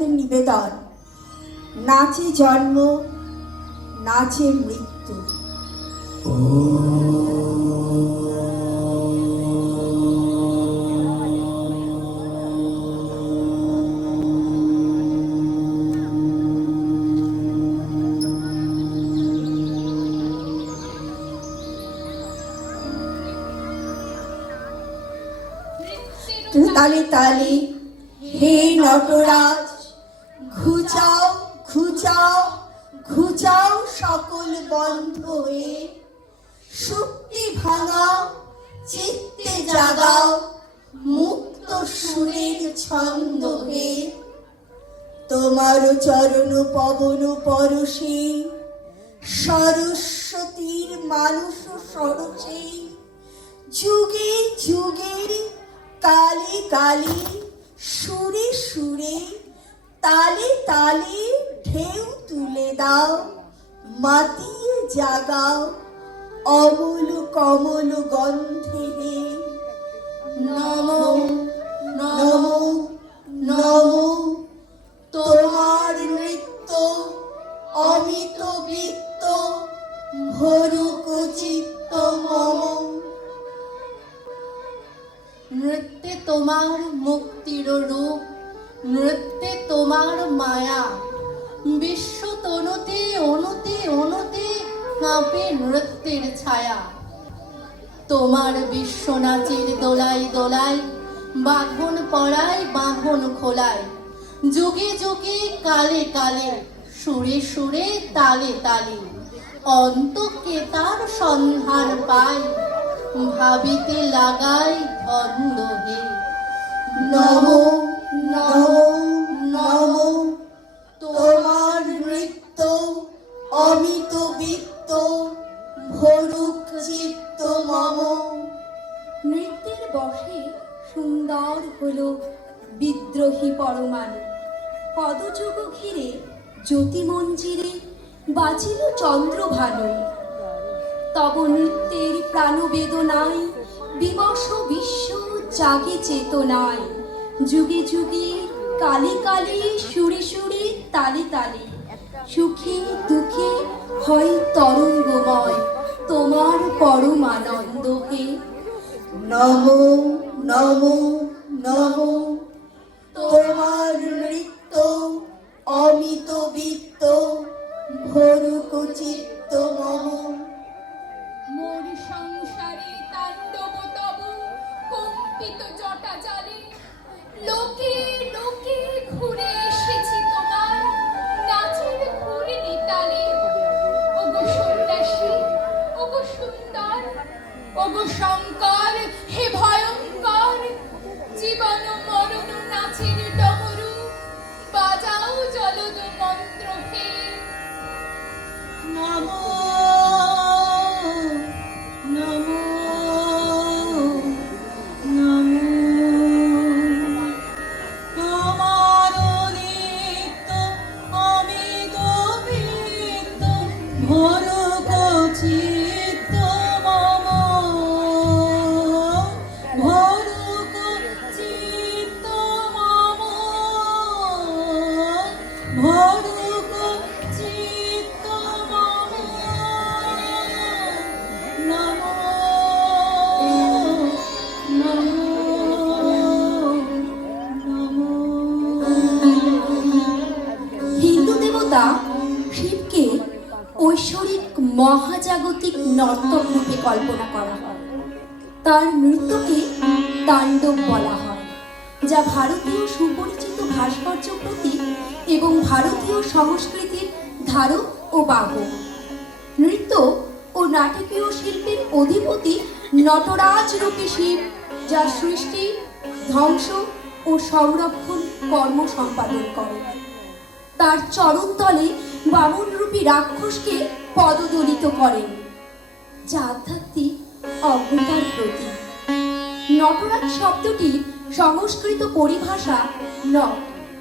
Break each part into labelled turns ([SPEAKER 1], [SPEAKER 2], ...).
[SPEAKER 1] হাতে নিবেদন। নাচে জন্ম নাচে মৃত্যু। তালে তালে হে নটরাজ ঘুচাও ঘুচাও ঘুচাও সকল বন্ধ হয়ে। শক্তি ভাঙাও, চিত্তে জাগাও, মুক্ত সুরের ছন্দ হে তোমার চরণ পবন পরশে, সরস্বতীর মানুষ সরসে যুগে যুগে, কালে কালে, সুরে সুরে তালে তালে ঢেউ তুলে দাও মাতিয়ে জাগাও অমল কমল গন্ধে
[SPEAKER 2] তনুতে কাঁপে নৃত্যের ছায়া। তোমার বিশ্ব নাচের দোলাই দোলাই বাঁধন পড়ায় বাঁধন খোলায়। যুগে যুগে, কালে কালে, সুরে সুরে, তালে তালে। অন্তকে তার সন্ধান পায়, ভাবিতে লাগাই ধন্দ
[SPEAKER 3] বাজিল চন্দ্রভানু। তব নৃত্যের প্রাণবেদনায় বিবশ বিশ্ব জাগে চেতনায়। যুগে যুগে কালে কালে, সুরে সুরে, তালে তালে। সুখে দুঃখে হয় তরঙ্গময়। তোমার পরমানন্দ হে।
[SPEAKER 1] নম নম
[SPEAKER 4] ওগো
[SPEAKER 3] নর্তক রূপে কল্পনা করা হয়। তার নৃত্যকে তাণ্ডব বলা হয়, যা ভারতীয় সুপরিচিত ভাস্কর্য প্রতীক এবং ভারতীয় সংস্কৃতির ধারক ও বাহক। নৃত্য ও নাটকীয় শিল্পের অধিপতি নটরাজ রূপী শিব, যা সৃষ্টি, ধ্বংস ও সংরক্ষণ কর্ম সম্পাদন করে। তার চরণতলে বামনরূপী রাক্ষসকে পদদলিত করেন। যা আধ্যাত্মিক অজ্ঞতার প্রতীক নটরাজ শব্দটির সংস্কৃত পরিভাষা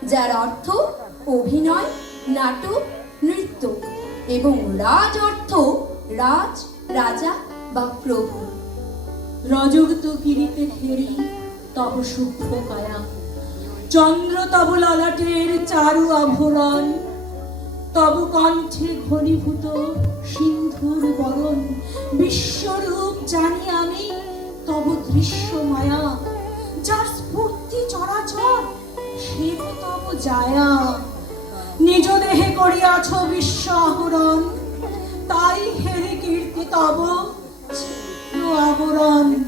[SPEAKER 3] যার অর্থ অভিনয়, নাটক, নৃত্য এবং রাজ অর্থ রাজ, রাজা বা প্রভু।
[SPEAKER 2] রজগত গিরিতে ফেরি, তব কায়া।
[SPEAKER 5] চন্দ্র তব ললাটের চারু আভরণ। তব কণ্ঠে ঘনীভূত সিন্ধুর বরণ। বিশ্বরূপ জানি আমি, তব দৃশ্য মায়া যার স্ফূর্তি চরাচর, সে তব জায়া। নিজ দেহে করিয়াছ বিশ্ব আহরণ তাই হেরে কীর্তি তব ছিন্ন আবরণ।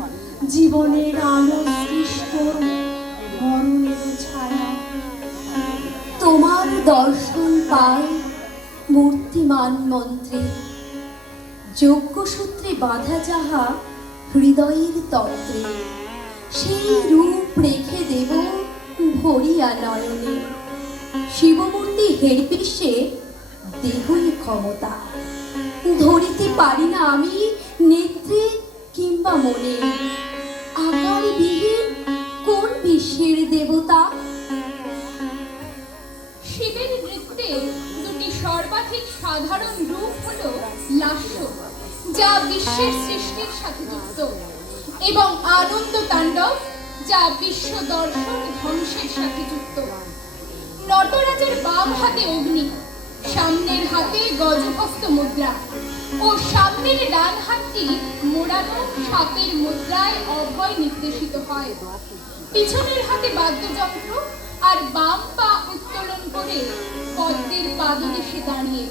[SPEAKER 5] জীবনের আলো সৃষ্ট ছায়া।
[SPEAKER 2] তোমার দর্শন পাই মূর্তিমান মন্ত্রে। যজ্ঞসূত্রে বাধা যাহা হৃদয়ের তন্ত্রে, সেই রূপ রেখে দেব ভরিয়া নয়নে। শিবমূর্তি হেরপিসে দেহই ক্ষমতা। ধরিতে পারি না আমি নেত্রে কিংবা মনে। আকার বিহীন কোন বিশ্বের দেবতা
[SPEAKER 6] সর্বাধিক সাধারণ রূপ হল লাস্য, যা বিশ্বের সৃষ্টির সাথে যুক্ত, এবং আনন্দ তাণ্ডব, যা বিশ্ব দর্শন ধ্বংসের সাথে যুক্ত। নটরাজের বাম হাতে অগ্নি, সামনের হাতে গজহস্ত মুদ্রা, ও সামনের ডান হাতটি মোড়ানো সাপের মুদ্রায় অভয় নির্দেশিত হয়। পিছনের হাতে বাদ্যযন্ত্র আর বাম পা উত্তোলন করে পদ্মের পাদদেশে দাঁড়িয়ে।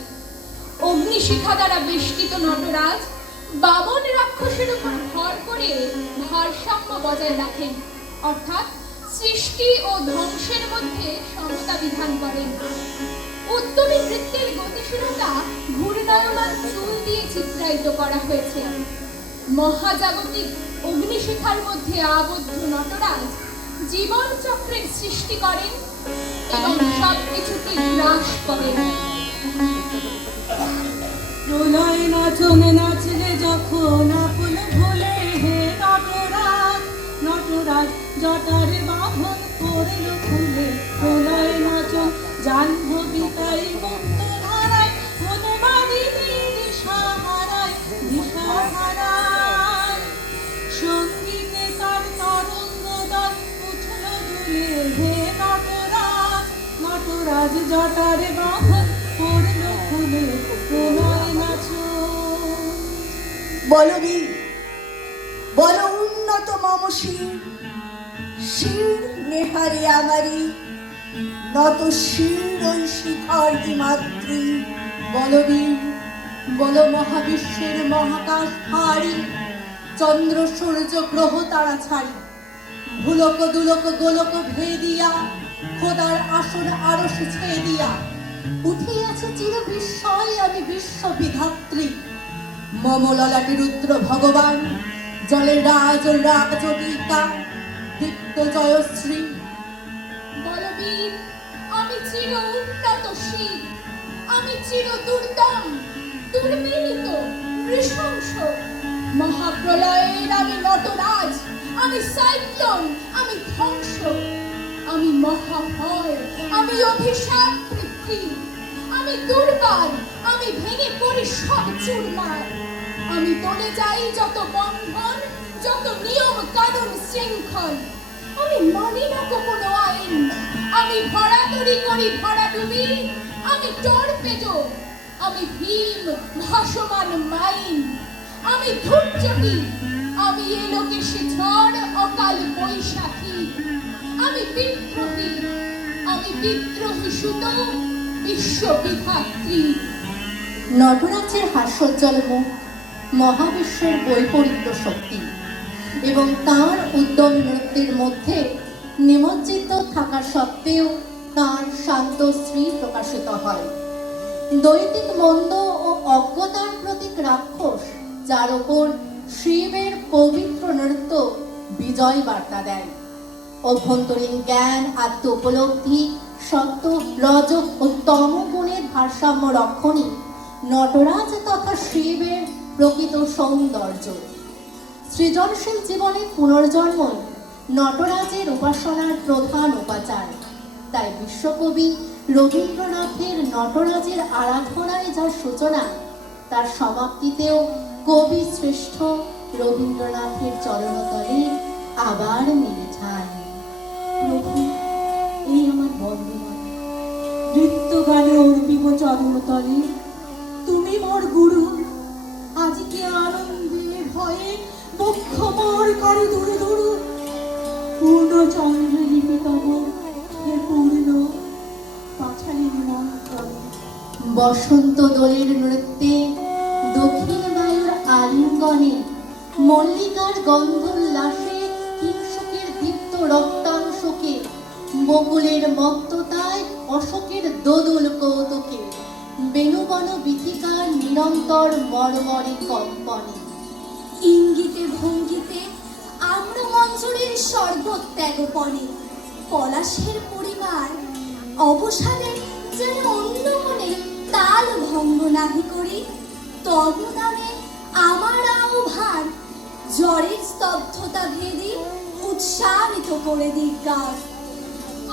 [SPEAKER 6] অগ্নিশিখা দ্বারা বেষ্টিত নটরাজ বামন রাক্ষসের উপর ভর করে ভারসাম্য বজায় রাখেন। অর্থাৎ সৃষ্টি ও ধ্বংসের মধ্যে সমতা বিধান করেন। উত্তরী নৃত্যের গতিশীলতা ঘূর্ণায়মান চুল দিয়ে চিত্রায়িত করা হয়েছে। মহাজাগতিক অগ্নিশিখার মধ্যে আবদ্ধ নটরাজ জীবন চক্রের সৃষ্টি করেন এবং সবকিছুকে গ্রাস করেন।
[SPEAKER 5] প্রলয় নাচনে নাচলে যখন আপন ভুলে হে নটরাজ নটরাজ জটারে বাঁধন করল খুলে প্রলয় নাচন জাহ্নবী তাই
[SPEAKER 1] বলবি বল উন্নত মম শির শির নেহারে আমারি, নত শির ওই শিখর মাতৃ
[SPEAKER 5] বলবীর বল মহাবিশ্বের মহাকাশ হারি চন্দ্র সূর্য গ্রহ তারা ছাড়ি। ভুলক দুলক গোলক ভেদিয়া খোদার আসন আরশ ছেয়ে দিয়া উঠে আছে চির বিস্ময় আমি বিশ্ব বিধাত্রী মম রুদ্র ভগবান জলের রাজ রাজটিকা দীপ্ত জয়শ্রী।
[SPEAKER 6] বলবীর, আমি চির উন্নত শিব আমি চির দুর্দম, দুর্মিলিত, নৃশংস। মহাপ্রলয়ের আমি নটরাজ, আমি সাইক্লোন, আমি ধ্বংস। আমি মহাভয়, আমি অভিশাপ পৃথ্বী আমি দুর্বার, আমি ভেঙে পড়ি সব চুরমার। আমি তোলে যাই যত বন্ধন, যত নিয়ম কানুন শৃঙ্খল। আমি মানি না কোনো আইন। আমি ভরাতরি করি ভরাডুবি, আমি টর্পেডো, আমি ভীম ভাসমান মাইন। আমি ধূর্যটি আমি এলোকেশে ঝড় অকাল বৈশাখী। আমি বিদ্রোহী। আমি বিদ্রোহী সুত বিশ্ববিধাত্রী।
[SPEAKER 2] নটরাজের হাস্যোজ্জ্বল মুখ মহাবিশ্বের বৈপরীত্য শক্তি এবং তার উদ্যম নৃত্যের মধ্যে নিমজ্জিত থাকা সত্ত্বেও তার শান্ত শ্রী প্রকাশিত হয়। দৈতিক মন্দ ও অজ্ঞতার প্রতীক রাক্ষস, যার ওপর শিবের পবিত্র নৃত্য বিজয় বার্তা দেয়। অভ্যন্তরীণ জ্ঞান, আত্ম উপলব্ধি, সত্য রজ ও তম গুণের ভারসাম্য রক্ষণই নটরাজ তথা শিবের প্রকৃত সৌন্দর্য। সৃজনশীল জীবনে পুনর্জন্ম নটরাজের উপাসনার প্রধান উপাচার। তাই বিশ্বকবি রবীন্দ্রনাথের নটরাজের আরাধনায় যার সূচনা, তার সমাপ্তিতেও কবি শ্রেষ্ঠ রবীন্দ্রনাথের চরণতলে আবার নির্ঝান প্রভু
[SPEAKER 5] নৃত্য গানে অর্পিব চরণ তলে তুমি মোর গুরু। আজকে আনন্দে, ভয়ে বক্ষ মোর করে দূরে দূর। পূর্ণ চন্দ্রে লিপিতম হে পূর্ণ পাঠালি নিমন্ত্রণ।
[SPEAKER 2] বসন্ত দোলের নৃত্যে দক্ষিণ বায়ুর আলিঙ্গনে মল্লিকার গন্ধোল্লাসে হিংসুকের বকুলের মত্ততায় অশোকের দোদুল কৌতুকে। বেণুবন বিথিকার নিরন্তর মরমরে কম্পনে।
[SPEAKER 3] ইঙ্গিতে ভঙ্গিতে আম্র মঞ্জুরের সর্বত্যাগপণে পলাশের পরিবার অবসানে যেন অন্য মনে তাল ভঙ্গ নাহি করি। তব নামে আমার আহ্বান জ্বরের স্তব্ধতা ভেদি উৎসাহিত করে দিক গান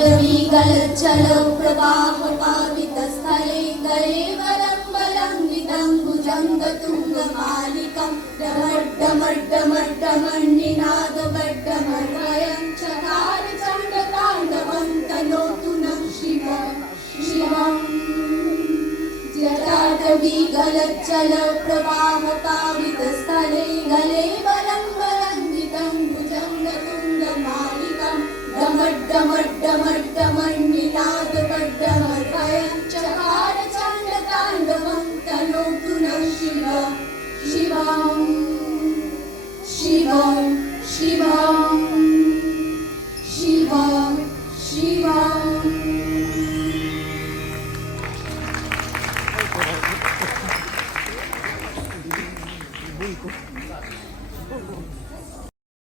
[SPEAKER 3] ी गलचलौ प्रवाप पावितस्थले गलेवलं बलङ्गितं भुजङ्गतुङ्गमालिकं नायञ्चमन्ती शिवम्। प्रवाम पापितस्थले गलेवलं बलङ्गितम् भुजङ्गतुङ्गमालिकं डमड्डमड वलम्बितं भुजङ्गतुङ्गमालिकं डमड्डमड्डमड्डमण्डिनादबड्डमर्वयं चकार चण्डताण्डवं तनोतु नः शिव शिवम्